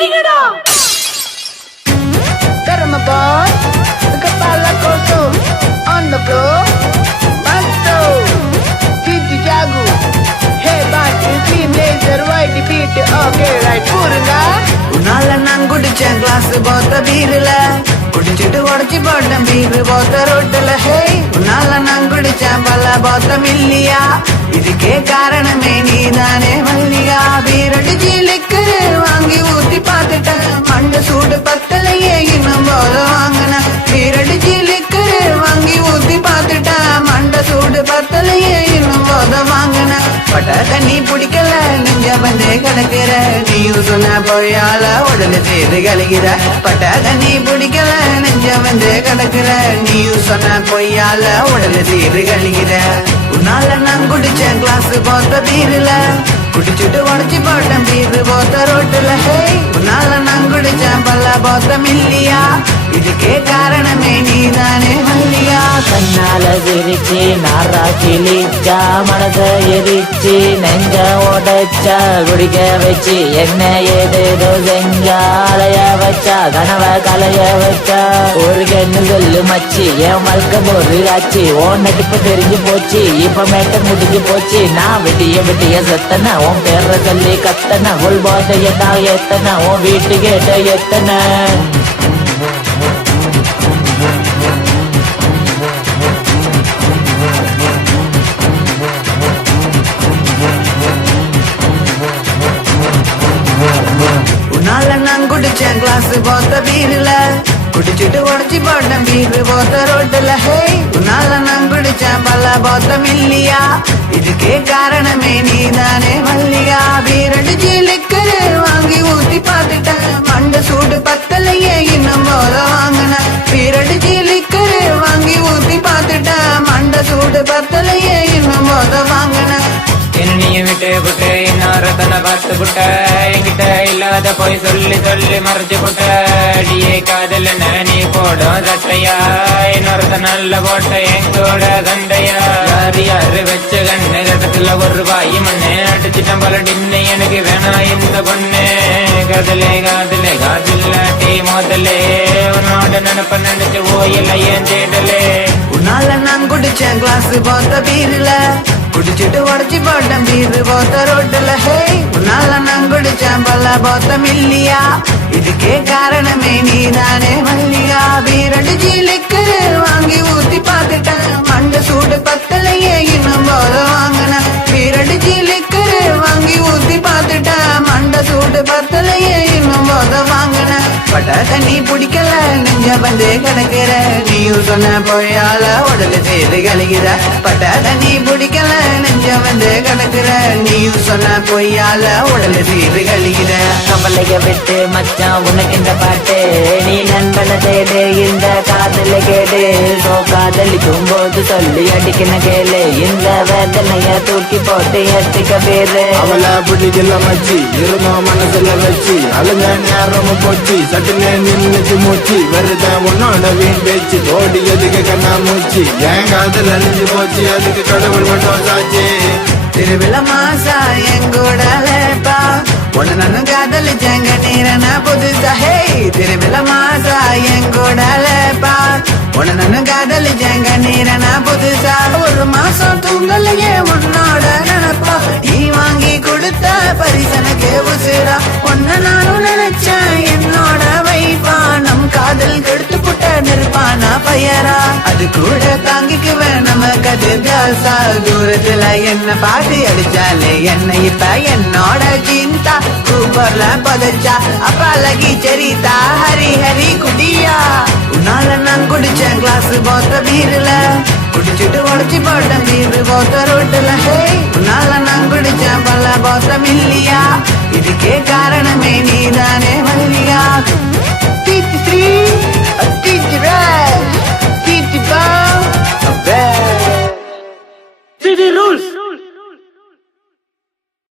அடிங்கடா Karma boy, the kepala kosong on the floor. Basto, Titi Jagu, hey bati, team laser, white beat, okay right, purunga. உன்னால நான் குடிச்சேன் class போத்த பீர்ல குடிச்சிட்டு உடச்சி போட்டேன் beer போத்த ரோட்டுல ஹே உன்னால நான் குடிச்சேன் பல போத்த மில்லியா இதுக்கே காரணமே நீதானே மல்லிகா பீரடிச்சு லிக்கரு வாங்கி ஊத்தி பார்த்துட்டேன் மண்ட சூடு பத்தலையே இன்னும் போத வாங்கின பீரடிச்சு லிக்கரு வாங்கி ஊத்தி பார்த்துட்டேன் மண்ட சூடு பத்தலையே இன்னும் போத வாங்கின பட்ட தண்ணி பிடிக்கல நெஞ்ச வந்து கிடக்குற நீயும் சொன்ன போயால உடல செய்து கழுகிற பட்ட தண்ணி பிடிக்கல நெஞ்ச வந்து கிடக்குற நீயும் சொன்ன பொய்யால உடல செய்து கழுகிற உன்னால நான் குடிச்சேன் கிளாஸ் போத்த பீர்ல குடிச்சுட்டு உடச்சி போட்டேன் பீர் போத்த ரோட்டுல ஹே உன்னால நான் குடிச்சேன் பல்ல போத்த மில்லியா இதுக்கே காரணமே நீதானே மல்லியா கண்ணால விரிச்சு நாரா கிழிச்சா மனச எரிச்சு நெஞ்ச உடைச்சா குடிக்க வச்சு என்ன ஏதேதோ செஞ்சா அலைய வச்சா கனவ கலைய வச்சா ஒரு கண்ணு சொல்லு மச்சி என் வாழ்க்கை பொருளாச்சு ஓ நடிப்பு தெரிஞ்சு போச்சு இப்ப மேட்ட முடிஞ்சு போச்சு நான் விட்டிய சத்தன உன் பேர சொல்லி கத்தன உள் போதையதா எத்தன உன் வீட்டு கேட்ட எத்தனை உன்னால நான் குடிச்சேன் கிளாஸ் போத்த பீர்ல குடிச்சிட்டு உடச்சி போட்டேன் பீர் போத்த ரோட்டுல ஹே உன்னால நான் குடிச்சேன் பல போத்த மில்லியா இதுக்கே காரணமே நீதானே மல்லிகா பீரடிச்சு லிக்கரு வாங்கி ஊத்தி பார்த்துட்டேன் மண்ட சூடு பத்தலையே இன்னும் போத வாங்கின பீரடிச்சு லிக்கரு வாங்கி ஊத்தி பார்த்துட்டேன் மண்ட சூடு பத்தலையே இன்னும் போத வாங்கின என்னைய விட்டு புட்டு இன்னொருத்தனை பார்த்து புட்ட என்கிட்ட இல்லாத போய் சொல்லி சொல்லி மறைச்சு புட்ட அடியே காதல் நீ போடும் சட்டையா இன்னொருத்த நல்ல போட்ட எங்கூட சண்டையா யாரு யாரு வச்ச கண்ணு கட்டத்துல ஒரு பாய் மண்ணு அடிச்சுட்டான் பல டின்னு எனக்கு வேணாம் இந்த பொண்ணு காதலே காதலே காதில்லாட்டி மோதலே உன்னோட நினைப்ப நினைச்சு ஓயில ஏன் தேடலே உன்னால நான் குடிச்சேன் கிளாஸ் போத்த பீர்ல குடிச்சிட்டு உடச்சி போட்டேன் பீர் போத்த ரோட்டுல ஹே உன்னால நான் குடிச்சேன் பல போத்த மில்லியா இதுக்கே காரணமே நீதானே மல்லிகா பீரடிச்சு லிக்கரு வாங்கி ஊத்தி பார்த்துட்டேன் மண்ட சூடு பத்தலையே இன்னும் போத வாங்கின பீரடிச்சு லிக்கரு வாங்கி ஊத்தி பார்த்துட்டேன் மண்ட சூடு பத்தலையே இன்னும் போத வாங்கின பட்ட தண்ணி பிடிக்கல நெஞ்ச வந்து கிடக்குற நீயும் சொன்ன பொய்யால உடல செய்து கழுகிற பட்ட தண்ணி பிடிக்கல நெஞ்ச வந்து கிடக்குற நீயும் சொன்ன பொய்யால உடல செய்து கழுகிற கவலைய விட்டு மச்சான் உனக்கு இந்த பாட்டு நீ நண்பன தேடு இந்த காதல கேடு சோ காதலிக்கும் போது சொல்லி அடிக்கின கேளு இந்த வேதனைய தூக்கி போட்டு எடுத்துக்க பேரு அவளை பிடிக்கல மச்சி இருந்தோம் மனசுல வச்சு அழுங்க நேரமும் போச்சு சட்டுன்னு நின்னுச்சு மூச்சு வருத உன்னோட வீண் பேச்சு தோடி எதுக்கு கண்ணா மூச்சு என் காதல் அழிஞ்சு போச்சு அதுக்கு கடவுள் மட்டும் சாச்சு திருவிழ மாசா எங்கூட லேப்பா உன்ன நானும் காதலிச்சேங்க நீரனா புதுசா ஹே திருவிழ மாசா எங்கூட லேப்பா உன்ன நானும் காதலிச்சேங்க நீரனா புதுசா ஒரு மாசம் தூங்கலையே உன்னோட நினைப்பா நீ வாங்கி கொடுத்த பரிசனுக்கு உசுரா உன்ன நானும் நினைச்சேன் என்னோட வைப்பா நம் காதல் கெடுத்து புட்ட நிற்பானா பையரா அது கூட தாங்கிக்குவேன் நமக்கு அது தாசா தூரத்துல என்ன பாட்டு அடிச்சாலே என்ன இப்ப என்னோட சிந்தா கூப்பர்ல பதச்சா அப்பாலகி சரிதா ஹரி ஹரி குடியா உன்னால நான் குடிச்சேன் கிளாஸ் போத்த பீர்ல குடிச்சிட்டு உடச்சி போட்டேன் பீர் போத்த ரோட்டுல ஹே உன்னால நான் குடிச்சேன் பல போத்த மில்லியா இதுக்கே காரணமே நீதானே மல்லிகா